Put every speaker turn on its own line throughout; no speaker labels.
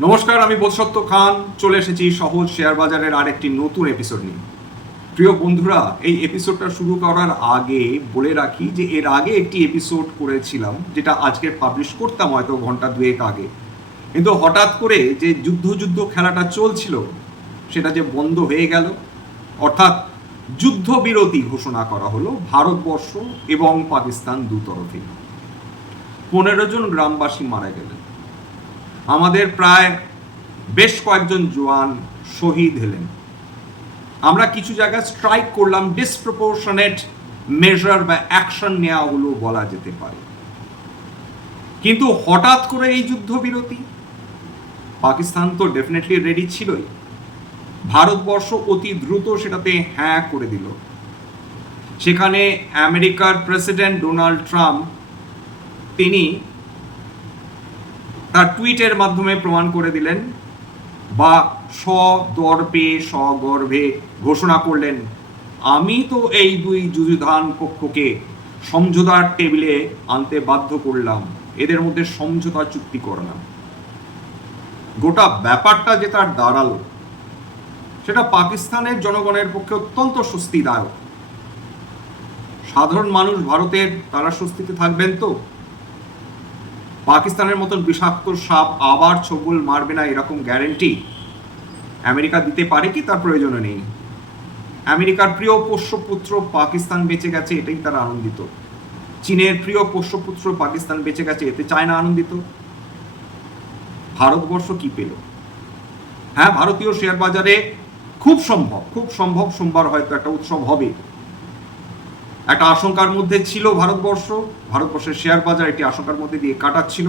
নমস্কার, আমি বোধসত্ত্ব খান। চলে এসেছি সহজ শেয়ার বাজারের আরেকটি নতুন এপিসোড নিয়ে। প্রিয় বন্ধুরা, এই এপিসোডটা শুরু করার আগে বলে রাখি যে এর আগে একটি এপিসোড করেছিলাম, যেটা আজকে পাবলিশ করতাম হয়তো ঘণ্টা দুয়েক আগে। কিন্তু হঠাৎ করে যে যুদ্ধ যুদ্ধ খেলাটা চলছিল, সেটা যে বন্ধ হয়ে গেল। অর্থাৎ যুদ্ধবিরতি ঘোষণা করা হলো ভারতবর্ষ এবং পাকিস্তান দু তরফে পনেরো জন গ্রামবাসী মারা গেলেন। আমাদের প্রায় বেশ কয়েকজন জোয়ান শহীদ হলেন। আমরা কিছু জায়গায় স্ট্রাইক করলাম ডিসপ্রপোর্শনেট মেজার বা অ্যাকশন নেওয়া হলো বলা যেতে পারে। কিন্তু হঠাৎ করে এই যুদ্ধবিরতি? পাকিস্তান তো ডেফিনেটলি রেডি ছিলই। ভারতবর্ষ অতি দ্রুত সেটাতে হ্যাঁ করে দিল। সেখানে আমেরিকার প্রেসিডেন্ট ডোনাল্ড ট্রাম্প তিনি তার টুইটের মাধ্যমে প্রমাণ করে দিলেন বা সদর্পে সগর্ভে ঘোষণা করলেন, আমি তো এই দুই যুযুধান পক্ষকে সমঝোতার টেবিলে আনতে বাধ্য করলাম। এদের মধ্যে সমঝোতা চুক্তি করলাম। গোটা ব্যাপারটা যে তার দাঁড়াল, সেটা পাকিস্তানের জনগণের পক্ষে অত্যন্ত স্বস্তিদায়ক। সাধারণ মানুষ ভারতের তারা স্বস্তিতে থাকবেন তো? পাকিস্তানের মতন বিষাক্ত সাপ আবার ছবুল মারবে না এরকম গ্যারেন্টি আমেরিকা দিতে পারে কি? তার প্রয়োজনও নেই। আমেরিকার প্রিয় পোষ্যপুত্র পাকিস্তান বেঁচে গেছে, এটাই তারা আনন্দিত। চীনের প্রিয় পোষ্যপুত্র পাকিস্তান বেঁচে গেছে, এতে চায়না আনন্দিত। ভারতবর্ষ কি পেল? হ্যাঁ ভারতীয় শেয়ার বাজারে খুব সম্ভব খুব সম্ভব সোমবার হয়তো একটা উৎসব হবে। একটা আশঙ্কার মধ্যে ছিল ভারতবর্ষ। ভারতবর্ষের শেয়ার বাজার একটি আশঙ্কার মধ্যে দিয়ে কাটাচ্ছিল।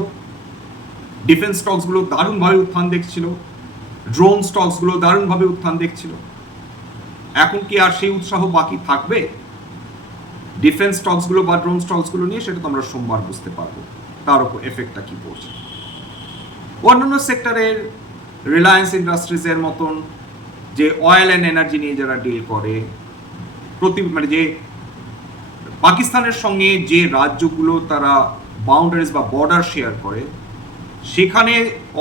ডিফেন্স স্টকসগুলো দারুণভাবে উত্থান দেখছিল। ড্রোন স্টকসগুলো দারুণভাবে উত্থান দেখছিল। এখন কি আর সেই উৎসাহ বাকি থাকবে? ডিফেন্স স্টকসগুলো বা ড্রোন স্টকসগুলো নিয়ে সেটা তো আমরা সোমবার বুঝতে পারব। তার উপর এফেক্টটা কি পড়ছে? অন্যান্য সেক্টরের রিলায়েন্স ইন্ডাস্ট্রিজের মতন যে অয়েল অ্যান্ড এনার্জি নিয়ে যারা ডিল করে, প্রতি মানে যে পাকিস্তানের সঙ্গে যে রাজ্যগুলো তারা বাউন্ডারিজ বা বর্ডার শেয়ার করে, সেখানে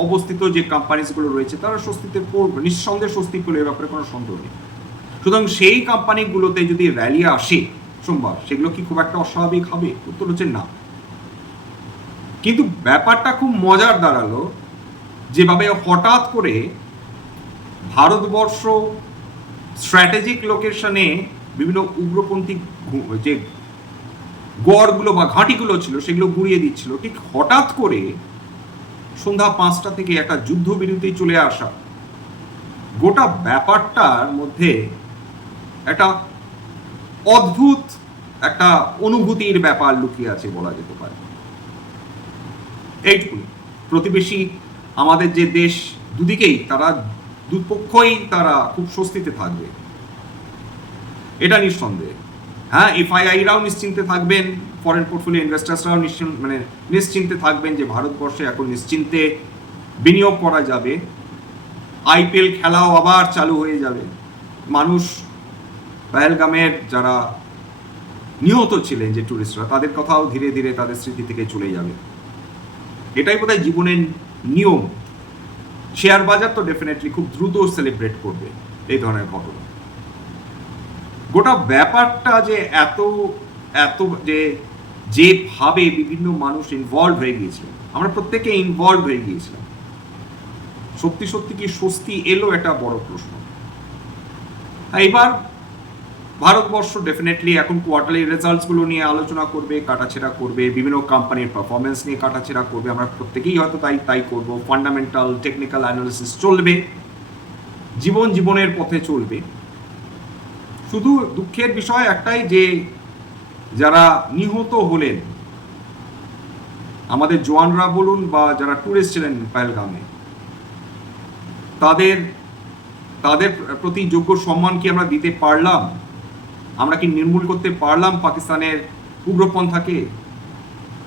অবস্থিত যে কোম্পানিজগুলো রয়েছে, তারা স্বস্তিতে পড়বে। নিঃসন্দেহে স্বস্তি পেলে এ ব্যাপারে কোনো সন্দেহ নেই। সুতরাং সেই কোম্পানিগুলোতে যদি র্যালি আসে সোমবার, সেগুলো কি খুব একটা অস্বাভাবিক হবে? উত্তর হচ্ছে না। কিন্তু ব্যাপারটা খুব মজার দাঁড়াল, যেভাবে হঠাৎ করে ভারতবর্ষ স্ট্র্যাটেজিক লোকেশনে বিভিন্ন উগ্রপন্থী যে গড়গুলো বা ঘাঁটিগুলো ছিল সেগুলো গুড়িয়ে দিচ্ছিল। ঠিক হঠাৎ করে সন্ধ্যা পাঁচটা থেকে একটা যুদ্ধবিরতি চলে আসা। গোটা ব্যাপারটার মধ্যে একটা অদ্ভুত একটা অনুভূতির ব্যাপার লুকিয়ে আছে বলা যেতে পারে। এইটুকুনি প্রতিবেশী আমাদের যে দেশ দুদিকেই তারা দুপক্ষই তারা খুব স্বস্তিতে থাকবে। এটা নিঃসন্দেহে। হ্যাঁ এফআইআইরাও নিশ্চিন্তে থাকবেন ফরেন পোর্টফোলিও ইনভেস্টার্সরাও নিশ্চিন্ত মানে নিশ্চিন্তে থাকবেন যে ভারতবর্ষে এখন নিশ্চিন্তে বিনিয়োগ করা যাবে। আইপিএল খেলাও আবার চালু হয়ে যাবে। মানুষ পহেলগামের যারা নিহত ছিলেন যে টুরিস্টরা তাদের কথাও ধীরে ধীরে তাদের স্মৃতি থেকে চলে যাবে। এটাই বোধহয় জীবনের নিয়ম। শেয়ার বাজার তো ডেফিনেটলি খুব দ্রুত সেলিব্রেট করবে, এই ধরনের ঘটনা। গোটা ব্যাপারটা যে এত এত যে, যেভাবে বিভিন্ন মানুষ ইনভলভ হয়ে গিয়েছিল আমরা প্রত্যেকে ইনভলভ হয়ে গিয়েছিলাম। সত্যি সত্যি কি স্বস্তি এলো একটা বড় প্রশ্ন। এবার ভারতবর্ষ ডেফিনেটলি এখন কোয়ার্টারলি রেজাল্টসগুলো নিয়ে আলোচনা করবে, কাটাছেড়া করবে, বিভিন্ন কোম্পানির পারফরমেন্স নিয়ে কাটাছেড়া করবে, আমরা প্রত্যেকেই হয়তো তাই তাই করব। ফান্ডামেন্টাল টেকনিক্যাল অ্যানালিসিস চলবে। জীবন জীবনের পথে চলবে। শুধু দুঃখের বিষয় একটাই যে যারা নিহত হলেন, আমাদের জোয়ানরা বলুন বা যারা ট্যুরিস্ট ছিলেন পেহেলগামে, তাদের তাদের প্রতি যোগ্য সম্মান কি আমরা দিতে পারলাম? আমরা কি নির্মূল করতে পারলাম পাকিস্তানের উগ্রপন্থাকে?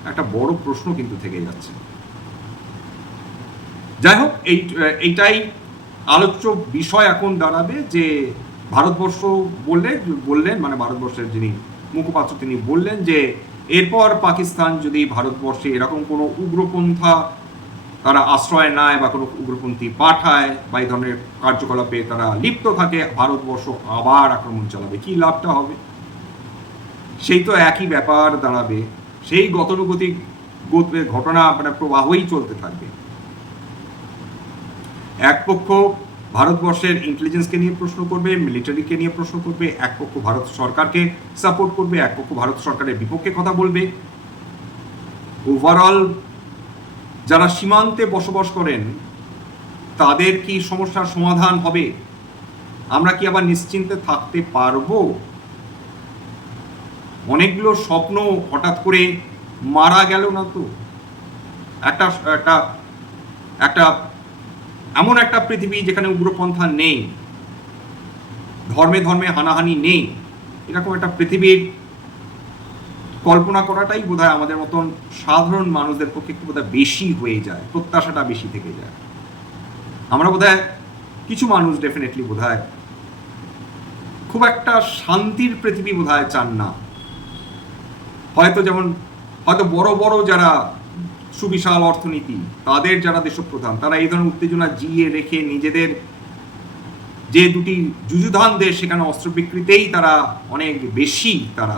একটা বড় প্রশ্ন কিন্তু থেকে যাচ্ছে। যাই হোক, এই, এইটাই আলোচ্য বিষয় এখন দাঁড়াবে যে ভারতবর্ষ বললে, বললেন মানে ভারতবর্ষের যিনি মুখপাত্র, তিনি বললেন যে এরপর পাকিস্তান যদি ভারতবর্ষে এরকম কোনো উগ্রপন্থা তারা আশ্রয় নেয় বা কোনো উগ্রপন্থী পাঠায় বা এই ধরনের কার্যকলাপে তারা লিপ্ত থাকে, ভারতবর্ষ আবার আক্রমণ চালাবে। কি লাভটা হবে? সেই তো একই ব্যাপার দাঁড়াবে। সেই গতানুগতিক গত- ঘটনা মানে প্রবাহই চলতে থাকবে। এক পক্ষ ভারতবর্ষের ইন্টেলিজেন্সকে নিয়ে প্রশ্ন করবে মিলিটারিকে নিয়ে প্রশ্ন করবে, এক পক্ষ ভারত সরকারকে সাপোর্ট করবে, এক পক্ষ ভারত সরকারের বিপক্ষে কথা বলবে। ওভারঅল যারা সীমান্তে বসবাস করেন, তাদের কি সমস্যার সমাধান হবে? আমরা কি আবার নিশ্চিন্তে থাকতে পারব? অনেকগুলো স্বপ্ন হঠাৎ করে মারা গেল না তো? একটা একটা একটা এমন একটা পৃথিবী যেখানে উগ্রপন্থা নেই, ধর্মে ধর্মে হানাহানি নেই, এরকম একটা পৃথিবীর কল্পনা করাটাই বোধহয় আমাদের মতন সাধারণ মানুষদের পক্ষে একটু বোধহয় বেশি হয়ে যায়, প্রত্যাশাটা বেশি থেকে যায়। আমরা বোধহয় কিছু মানুষ ডেফিনেটলি বোধহয় খুব একটা শান্তির পৃথিবী বোধহয় চান না। হয়তো যেমন, হয়তো বড় বড় যারা সুবিশাল অর্থনীতি, তাদের যারা দেশপ্রধান, তারা এই ধরনের উত্তেজনা জিয়ে রেখে নিজেদের যে দুটি যুযুধান দেশ সেখানে অস্ত্র বিক্রিতেই তারা অনেক বেশি তারা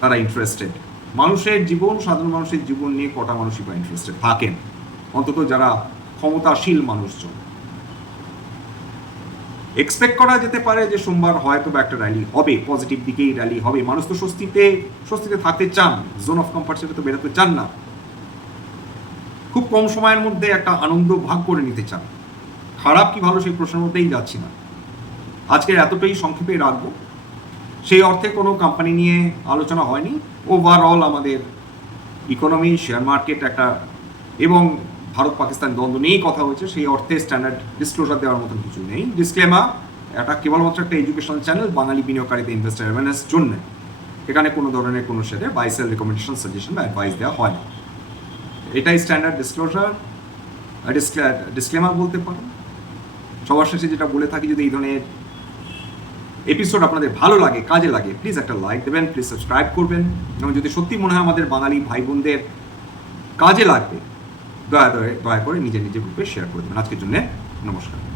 তারা ইন্টারেস্টেড মানুষের জীবন, সাধারণ মানুষের জীবন নিয়ে কটা মানুষই বা ইন্টারেস্টেড থাকেন? অন্তত যারা ক্ষমতাশীল মানুষজন। এক্সপেক্ট করা যেতে পারে যে সোমবার হয়তো বা একটা র্যালি হবে পজিটিভ দিকেই র্যালি হবে। মানুষ তো স্বস্তিতে স্বস্তিতে থাকতে চান জোন অফ কমফর্ট সেটা তো বেরোতে চান না। খুব কম সময়ের মধ্যে একটা আনন্দ ভাগ করে নিতে চান। খারাপ কি ভালো সেই প্রশ্নের মধ্যেই যাচ্ছি না। আজকের এতটাই সংক্ষেপে রাখব। সেই অর্থে কোনো কোম্পানি নিয়ে আলোচনা হয়নি। ওভারঅল আমাদের ইকোনমি শেয়ার মার্কেট একটা এবং ভারত পাকিস্তান দ্বন্দ্ব নিয়েই কথা হয়েছে। সেই অর্থে স্ট্যান্ডার্ড ডিসক্লোজার দেওয়ার মতন কিছু নেই। ডিসক্লেমা এটা কেবলমাত্র একটা এডুকেশনাল চ্যানেল বাঙালি বিনিয়োগকারীদের ইনভেস্টার অ্যাওয়ারনেস জন্য। এখানে কোনো ধরনের কোনো শেয়ারে বাইসেল রেকমেন্ডেশন সাজেশন বা অ্যাডভাইস দেওয়া হয় না এটাই স্ট্যান্ডার্ড ডিসক্লোজার ডিসক্লেমার বলতে পারেন সবার শেষে যেটা বলে থাকি, যদি এই ধরনের এপিসোড আপনাদের ভালো লাগে, কাজে লাগে প্লিজ একটা লাইক দেবেন প্লিজ সাবস্ক্রাইব করবেন। এবং যদি সত্যি মনে হয় আমাদের বাঙালি ভাই বোনদের কাজে লাগবে, দয়া দয়া দয়া করে নিজের নিজের গ্রুপে শেয়ার করে দেবেন। আজকের জন্য নমস্কার।